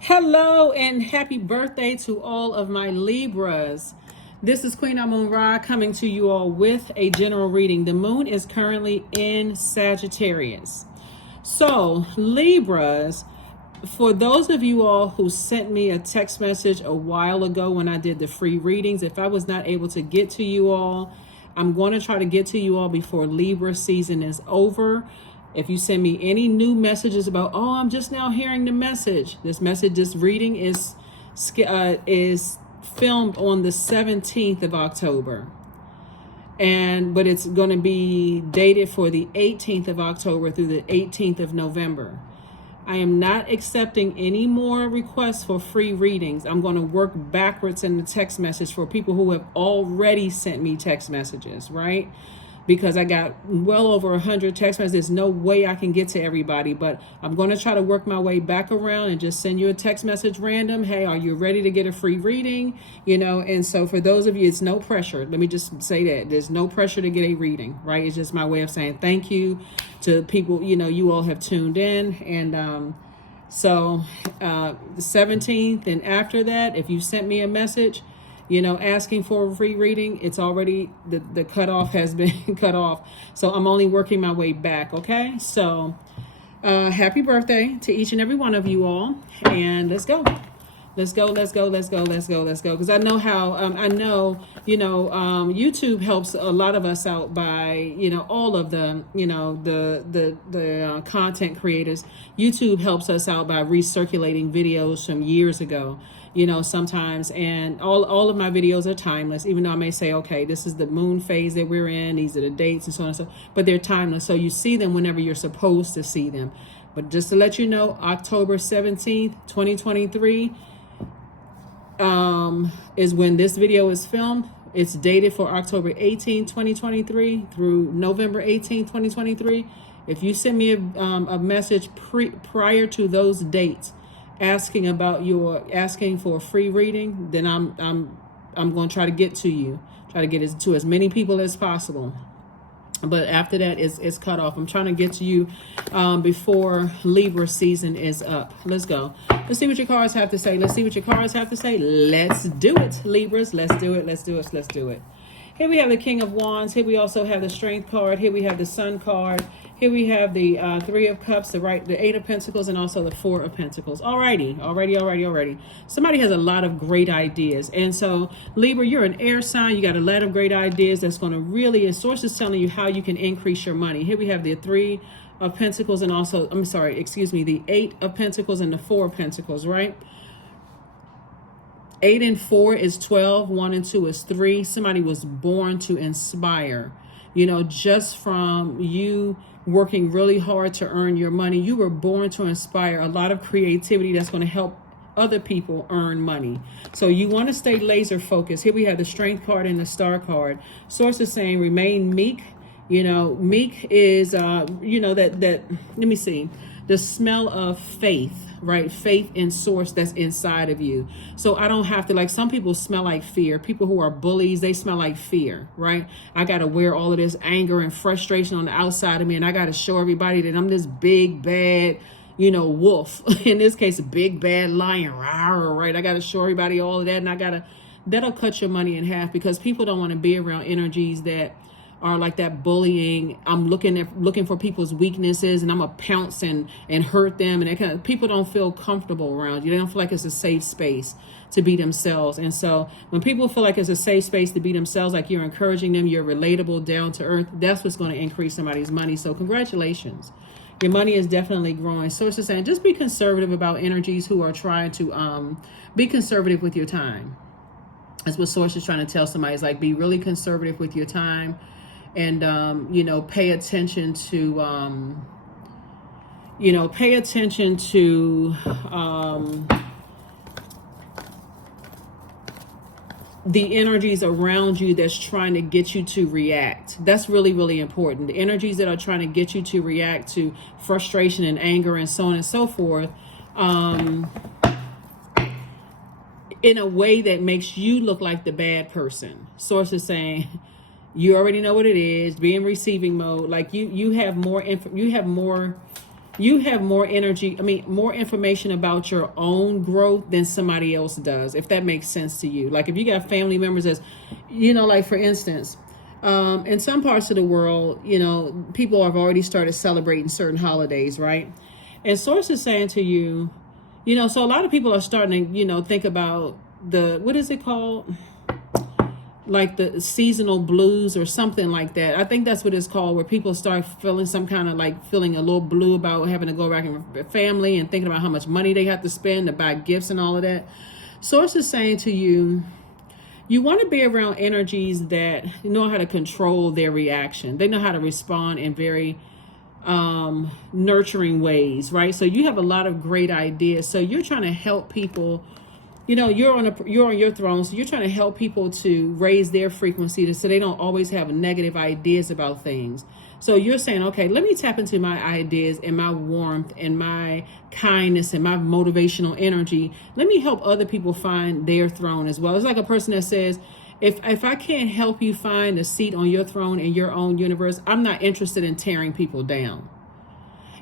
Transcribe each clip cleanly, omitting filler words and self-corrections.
Hello and happy birthday to all of my Libras. This is Queen Amun Ra coming to you all with a general reading. The moon is currently in Sagittarius. So, Libras, for those of you all who sent me a text message a while ago when I did the free readings, if I was not able to get to you all, I'm going to try to get to you all before Libra season is over. If you send me any new messages about, oh, I'm just now hearing the message. This reading is filmed on the 17th of October. But it's going to be dated for the 18th of October through the 18th of November. I am not accepting any more requests for free readings. I'm going to work backwards in the text message for people who have already sent me text messages, right? Because I got well over 100 text messages. There's no way I can get to everybody, but I'm going to try to work my way back around and just send you a text message random. Hey, are you ready to get a free reading? And so for those of you, it's no pressure. Let me just say that there's no pressure to get a reading, right? It's just my way of saying thank you to people, you all have tuned in. And so the 17th and after that, if you sent me a message, asking for a free reading, it's already, the cutoff has been cut off. So I'm only working my way back, okay? So happy birthday to each and every one of you all. And let's go. Let's go. Because I know how, YouTube helps a lot of us out by, all of the, the content creators. YouTube helps us out by recirculating videos from years ago. Sometimes, and all of my videos are timeless, even though I may say, okay, this is the moon phase that we're in, these are the dates and so on and so on, but they're timeless. So you see them whenever you're supposed to see them. But just to let you know, October 17th, 2023 is when this video is filmed. It's dated for October 18th, 2023 through November 18th, 2023. If you send me a message prior to those dates, asking for a free reading, then I'm going to try to get to you, try to get it to as many people as possible. But after that, it's cut off. I'm trying to get to you before Libra season is up. Let's go. Let's see what your cards have to say. Let's do it, Libras. Let's do it. Here we have the King of Wands. Here we also have the Strength card. Here we have the Sun card. Here we have the Three of Cups, the Eight of Pentacles, and also the Four of Pentacles. Alrighty. Somebody has a lot of great ideas. And so, Libra, you're an air sign. You got a lot of great ideas that's going to really, and source is telling you how you can increase your money. Here we have the Three of Pentacles and also, the Eight of Pentacles and the Four of Pentacles, right? 8 and 4 is 12. 1 and 2 is 3. Somebody was born to inspire. Just from you working really hard to earn your money, you were born to inspire a lot of creativity that's going to help other people earn money. So you want to stay laser focused. Here we have the Strength card and the Star card. Source is saying remain meek. Meek is, let me see, the smell of faith. Right? Faith in source that's inside of you. So I don't have to, like, some people smell like fear. People who are bullies, they smell like fear, right? I got to wear all of this anger and frustration on the outside of me. And I got to show everybody that I'm this big, bad, wolf. In this case, a big, bad lion, right? I got to show everybody all of that. And that'll cut your money in half, because people don't want to be around energies that are like that bullying. I'm looking for people's weaknesses, and I'm gonna pounce and hurt them, and people don't feel comfortable around you. They don't feel like it's a safe space to be themselves. And so when people feel like it's a safe space to be themselves, like you're encouraging them, you're relatable, down to earth, that's what's going to increase somebody's money. So congratulations, your money is definitely growing. So it's just saying, just be conservative about energies who are trying to be conservative with your time. That's what Source is trying to tell somebody. It's like, be really conservative with your time. And, pay attention to, the energies around you that's trying to get you to react. That's really, really important. The energies that are trying to get you to react to frustration and anger and so on and so forth, in a way that makes you look like the bad person. Source is saying, you already know what it is. Be in receiving mode. Like you have more you have more energy, more information about your own growth than somebody else does, if that makes sense to you. Like if you got family members as, like for instance, in some parts of the world, people have already started celebrating certain holidays, right? And source is saying to you, so a lot of people are starting to, think about what is it called? Like the seasonal blues or something like that. I think that's what it's called, where people start feeling some kind of like feeling a little blue about having to go back with family and thinking about how much money they have to spend to buy gifts and all of that. Source is saying to you, you want to be around energies that know how to control their reaction. They know how to respond in very nurturing ways, right? So you have a lot of great ideas. So you're trying to help people. You're on your throne, so you're trying to help people to raise their frequency so they don't always have negative ideas about things. So you're saying, okay, let me tap into my ideas and my warmth and my kindness and my motivational energy. Let me help other people find their throne as well. It's like a person that says, if I can't help you find a seat on your throne in your own universe, I'm not interested in tearing people down.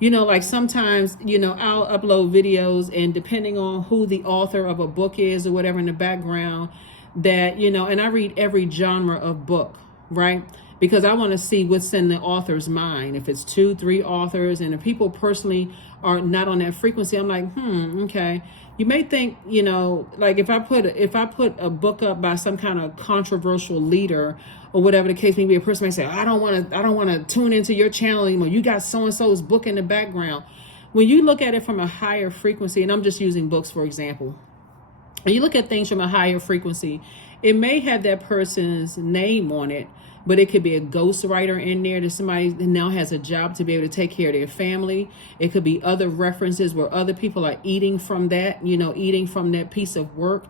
Like sometimes, I'll upload videos, and depending on who the author of a book is or whatever in the background, that, and I read every genre of book, right? Because I want to see what's in the author's mind. If it's 2, 3 authors, and if people personally are not on that frequency, I'm like, okay. You may think, like if I put a book up by some kind of controversial leader or whatever the case may be, a person may say, I don't want to tune into your channel anymore. You got so-and-so's book in the background. When you look at it from a higher frequency, and I'm just using books for example, and you look at things from a higher frequency, it may have that person's name on it, but it could be a ghostwriter in there, that somebody now has a job to be able to take care of their family. It could be other references where other people are eating from that, eating from that piece of work.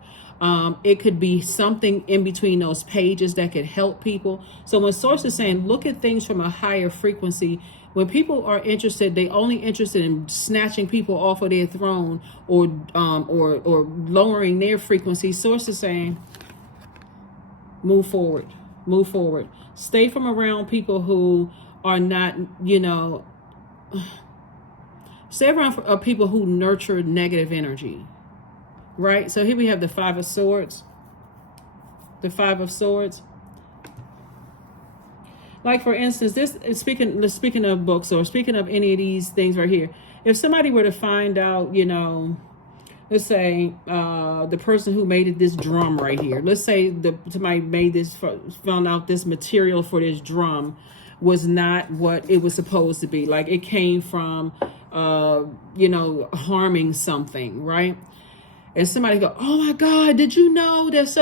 It could be something in between those pages that could help people. So when Source is saying, look at things from a higher frequency, when people are interested, they only interested in snatching people off of their throne or lowering their frequency. Source is saying, move forward. Stay from around people who are not, stay around people who nurture negative energy, right? So here we have the 5 of Swords. The 5 of Swords. Like for instance, speaking of books, or speaking of any of these things right here, if somebody were to find out, let's say the person who made this drum right here, let's say somebody made this, found out this material for this drum was not what it was supposed to be. Like it came from, harming something, right? And somebody go, oh my God, did you know there's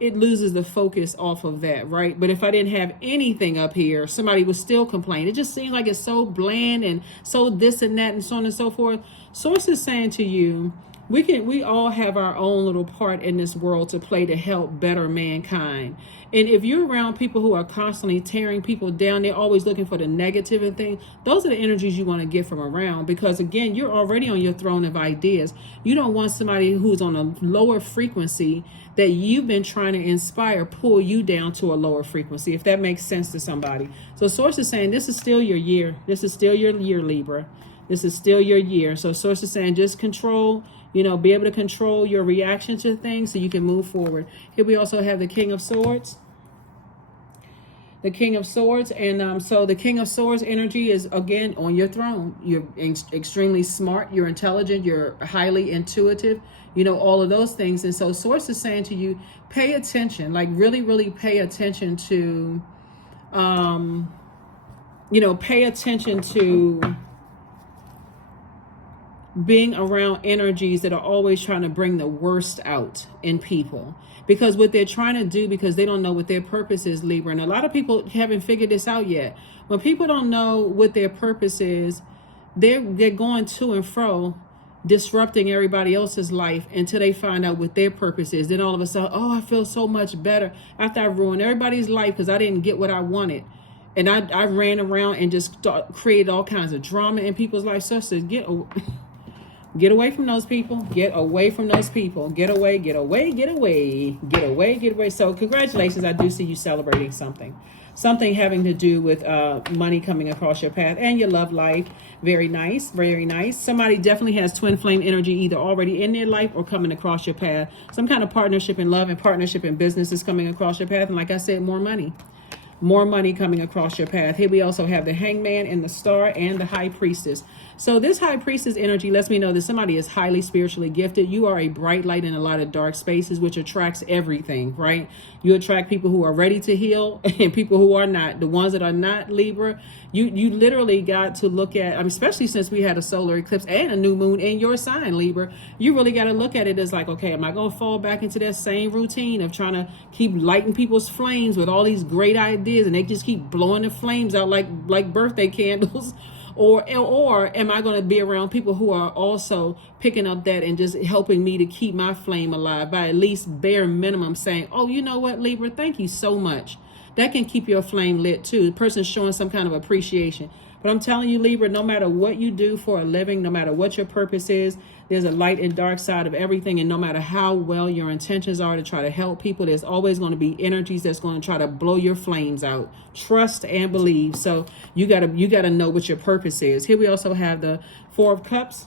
it loses the focus off of that, right? But if I didn't have anything up here, somebody would still complain. It just seems like it's so bland and so this and that and so on and so forth. Source is saying to you, we all have our own little part in this world to play to help better mankind. And if you're around people who are constantly tearing people down, they're always looking for the negative and things, those are the energies you want to get from around, because again, you're already on your throne of ideas. You don't want somebody who's on a lower frequency that you've been trying to inspire pull you down to a lower frequency, if that makes sense to somebody. So Source is saying this is still your year. This is still your year, Libra. This is still your year. So Source is saying just control, be able to control your reaction to things so you can move forward. Here we also have the King of Swords. The King of Swords. And so the King of Swords energy is, again, on your throne. You're extremely smart. You're intelligent. You're highly intuitive. All of those things. And so Source is saying to you, pay attention. Like really, really pay attention to, pay attention to being around energies that are always trying to bring the worst out in people, because what they're trying to do, because they don't know what their purpose is, Libra. And a lot of people haven't figured this out yet. When people don't know what their purpose is, they're going to and fro disrupting everybody else's life until they find out what their purpose is. Then all of a sudden, oh, I feel so much better after I ruined everybody's life because I didn't get what I wanted. And I ran around and just created all kinds of drama in people's lives. So Get away from those people. Get away from those people. Get away, get away, get away, get away, get away. So congratulations. I do see you celebrating something. Something having to do with money coming across your path and your love life. Very nice, very nice. Somebody definitely has twin flame energy either already in their life or coming across your path. Some kind of partnership in love and partnership in business is coming across your path. And like I said, more money. More money coming across your path. Here we also have the Hangman and the Star and the High Priestess. So this High Priestess energy lets me know that somebody is highly spiritually gifted. You are a bright light in a lot of dark spaces, which attracts everything, right? You attract people who are ready to heal and people who are not. The ones that are not Libra, you literally got to look at, especially since we had a solar eclipse and a new moon in your sign, Libra, you really got to look at it as like, okay, am I going to fall back into that same routine of trying to keep lighting people's flames with all these great ideas and they just keep blowing the flames out like birthday candles? Or am I going to be around people who are also picking up that and just helping me to keep my flame alive by at least bare minimum saying, oh, you know what, Libra, thank you so much. That can keep your flame lit too. The person's showing some kind of appreciation. But I'm telling you, Libra, no matter what you do for a living, no matter what your purpose is, there's a light and dark side of everything. And no matter how well your intentions are to try to help people, there's always going to be energies that's going to try to blow your flames out. Trust and believe. So you gotta know what your purpose is. Here we also have the Four of Cups.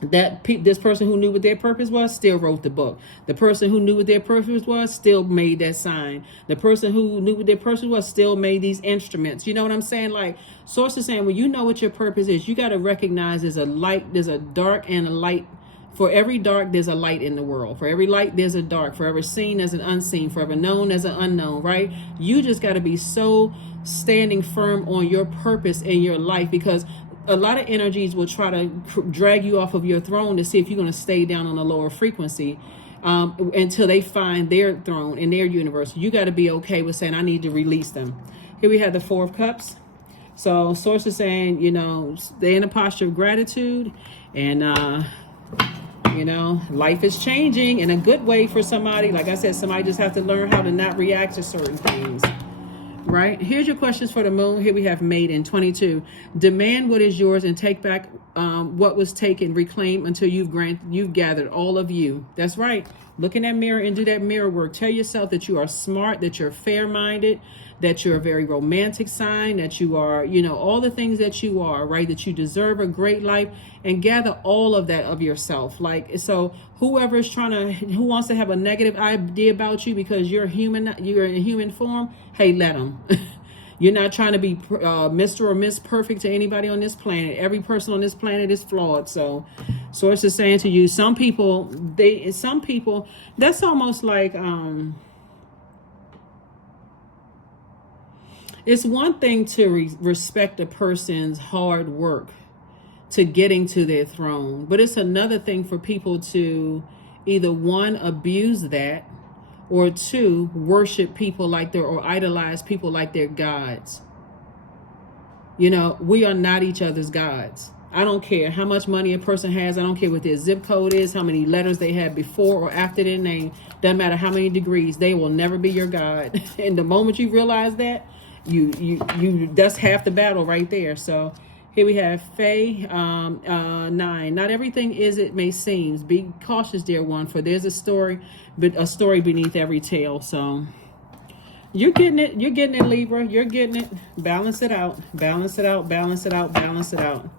This person who knew what their purpose was still wrote the book. The person who knew what their purpose was still made that sign. The person who knew what their purpose was still made these instruments. You know what I'm saying? Like Source is saying, when you know what your purpose is, you got to recognize there's a light, there's a dark and a light. For every dark, there's a light in the world. For every light, there's a dark. For every seen, there's an unseen. For every known, there's an unknown, right? You just got to be so standing firm on your purpose in your life, because a lot of energies will try to drag you off of your throne to see if you're going to stay down on a lower frequency until they find their throne in their universe. You got to be okay with saying, I need to release them. Here we have the Four of Cups. So Source is saying, stay in a posture of gratitude, and life is changing in a good way for somebody. Like I said, somebody just have to learn how to not react to certain things. Right? Here's your questions for the moon. Here we have Mate in 22. Demand what is yours and take back what was taken. Reclaim until you've gathered all of you. That's right. Look in that mirror and do that mirror work. Tell yourself that you are smart, that you're fair-minded, that you're a very romantic sign, that you are, all the things that you are, right? That you deserve a great life, and gather all of that of yourself. Like, so whoever is who wants to have a negative idea about you because you're human, you're in human form, hey, let them. You're not trying to be Mr. or Miss Perfect to anybody on this planet. Every person on this planet is flawed. So Source is saying to you, some people, that's almost like, it's one thing to respect a person's hard work to getting to their throne, but it's another thing for people to either one, abuse that, or two, worship people or idolize people like they're gods. We are not each other's gods. I don't care how much money a person has. I don't care what their zip code is, how many letters they had before or after their name. Doesn't matter how many degrees. They will never be your God. And the moment you realize that, you that's half the battle right there. So here we have Faye 9. Not everything is it may seem. Be cautious, dear one, for there's a story beneath every tale. So you're getting it, Libra. You're getting it. Balance it out. Balance it out. Balance it out. Balance it out.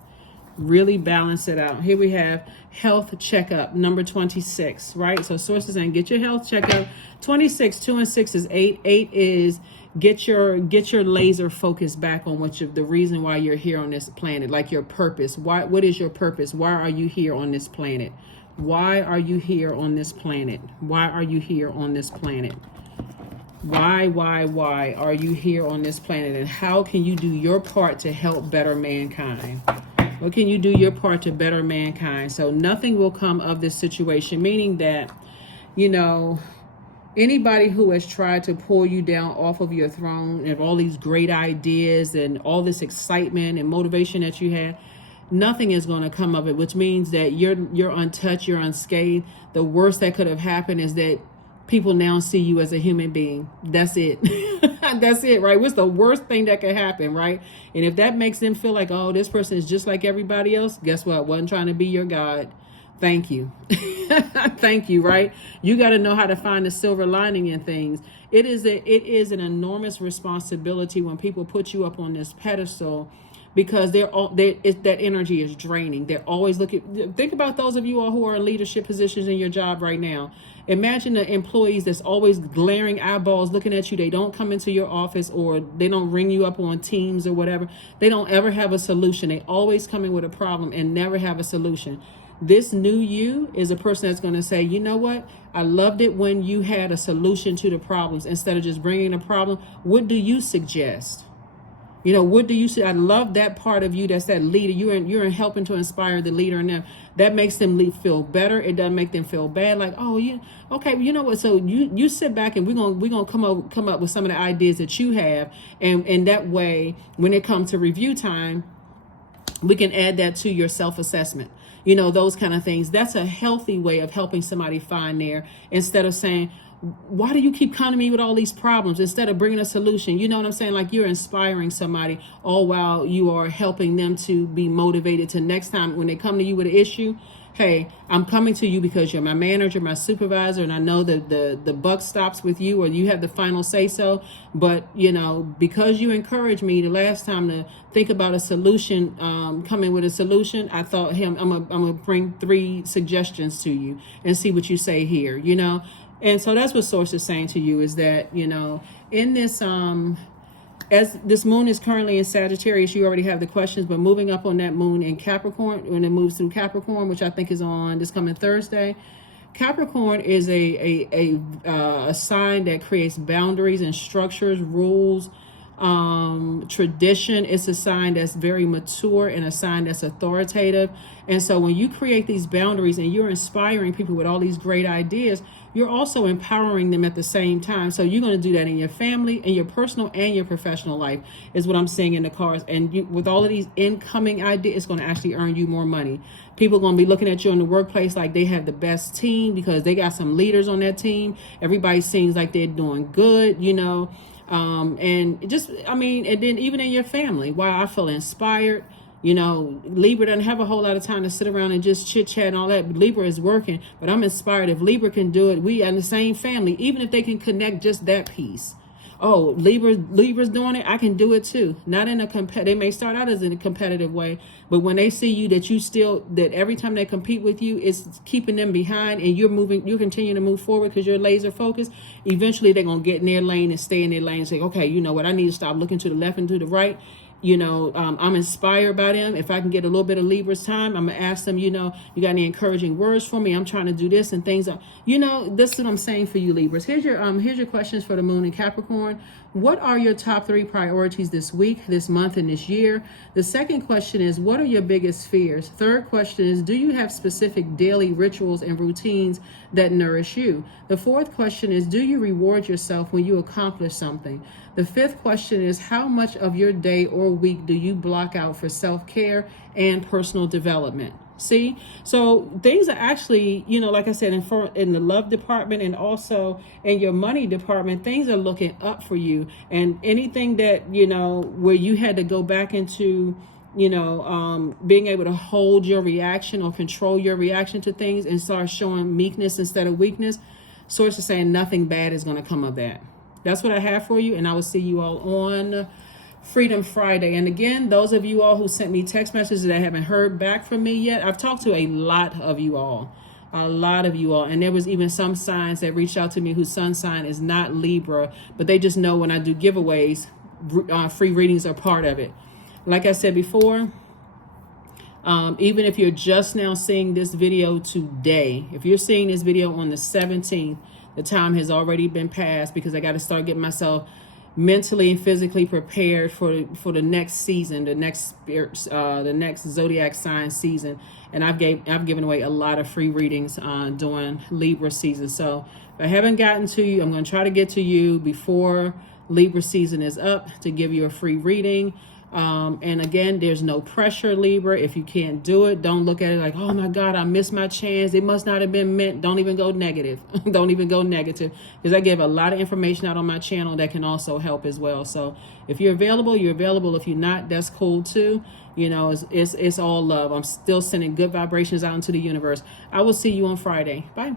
Really balance it out. Here we have health checkup number 26, right? So sources and get your health checkup. 26, 2 and 6 is 8. 8 is get your laser focus back on the reason why you're here on this planet, like your purpose. What is your purpose? Why are you here on this planet? Why are you here on this planet? Why are you here on this planet? Why are you here on this planet? And how can you do your part to help better mankind? What can you do your part to better mankind? So nothing will come of this situation, meaning that, anybody who has tried to pull you down off of your throne and all these great ideas and all this excitement and motivation that you have, nothing is going to come of it, which means that you're untouched, you're unscathed. The worst that could have happened is that people now see you as a human being. That's it. That's it, right? What's the worst thing that could happen, right? And if that makes them feel like, oh, this person is just like everybody else, guess what? Wasn't trying to be your God. Thank you. Thank you, right? You got to know how to find the silver lining in things. It is an enormous responsibility when people put you up on this pedestal, because that energy is draining. They're always looking. Think about those of you all who are in leadership positions in your job right now. Imagine the employees that's always glaring eyeballs looking at you. They don't come into your office, or they don't ring you up on Teams or whatever. They don't ever have a solution. They always come in with a problem and never have a solution. This new you is a person that's going to say, you know what? I loved it when you had a solution to the problems instead of just bringing a problem. What do you suggest? What do you say? I love that part of you. That's that leader. You're in helping to inspire the leader, and that makes them feel better. It doesn't make them feel bad. Like, oh, okay. You know what? So you sit back, and we're gonna come up with some of the ideas that you have, and that way, when it comes to review time, we can add that to your self-assessment. Those kind of things. That's a healthy way of helping somebody find there, instead of saying, why do you keep coming to me with all these problems, instead of bringing a solution? You know what I'm saying? Like, you're inspiring somebody all while you are helping them to be motivated to next time when they come to you with an issue. Hey, I'm coming to you because you're my manager, my supervisor, and I know that the buck stops with you, or you have the final say so. But, because you encouraged me the last time to think about a solution, coming with a solution, I thought, I'm gonna bring 3 suggestions to you and see what you say here, And so that's what Source is saying to you, is that, in this, as this moon is currently in Sagittarius, you already have the questions, but moving up on that moon in Capricorn, when it moves through Capricorn, which I think is on this coming Thursday. Capricorn is a sign that creates boundaries and structures, rules, tradition. It's a sign that's very mature and a sign that's authoritative. And so when you create these boundaries and you're inspiring people with all these great ideas, you're also empowering them at the same time. So you're going to do that in your family, in your personal and your professional life, is what I'm seeing in the cards. And with all of these incoming ideas, it's going to actually earn you more money. People are going to be looking at you in the workplace like they have the best team, because they got some leaders on that team. Everybody seems like they're doing good, and just, and then even in your family, wow, I feel inspired. Libra doesn't have a whole lot of time to sit around and just chit chat and all that. But Libra is working, but I'm inspired. If Libra can do it, we are in the same family, even if they can connect just that piece. Oh, Libra's doing it, I can do it too. Not in a they may start out as in a competitive way, but when they see you, that every time they compete with you, it's keeping them behind, and you're continuing to move forward because you're laser focused. Eventually they're going to get in their lane and stay in their lane and say, okay, you know what, I need to stop looking to the left and to the right. I'm inspired by them. If I can get a little bit of Libra's time, I'm gonna ask them, you got any encouraging words for me? I'm trying to do this and things. This is what I'm saying for you, Libras. Here's your questions for the moon in Capricorn. What are your top 3 priorities this week, this month, and this year? The second question is, what are your biggest fears? Third question is, do you have specific daily rituals and routines that nourish you? The fourth question is, do you reward yourself when you accomplish something? The fifth question is, how much of your day or week do you block out for self-care and personal development? See, so things are actually, like I said, in the love department and also in your money department, things are looking up for you. And anything that, where you had to go back into, being able to hold your reaction or control your reaction to things and start showing meekness instead of weakness, Source is saying nothing bad is going to come of that. That's what I have for you. And I will see you all on Freedom Friday. And again, those of you all who sent me text messages that haven't heard back from me yet, I've talked to a lot of you all. And there was even some signs that reached out to me whose sun sign is not Libra, but they just know when I do giveaways, free readings are part of it. Like I said before, even if you're just now seeing this video today, if you're seeing this video on the 17th, the time has already been passed, because I got to start getting myself mentally and physically prepared for the next season, the next Zodiac sign season. And I've given away a lot of free readings during Libra season. So if I haven't gotten to you, I'm going to try to get to you before Libra season is up to give you a free reading. And again, there's no pressure, Libra. If you can't do it, don't look at it like, oh my God, I missed my chance. It must not have been meant. Don't even go negative. Don't even go negative, because I give a lot of information out on my channel that can also help as well. So if you're available, you're available. If you're not, that's cool too. You know, it's all love. I'm still sending good vibrations out into the universe. I will see you on Friday. Bye.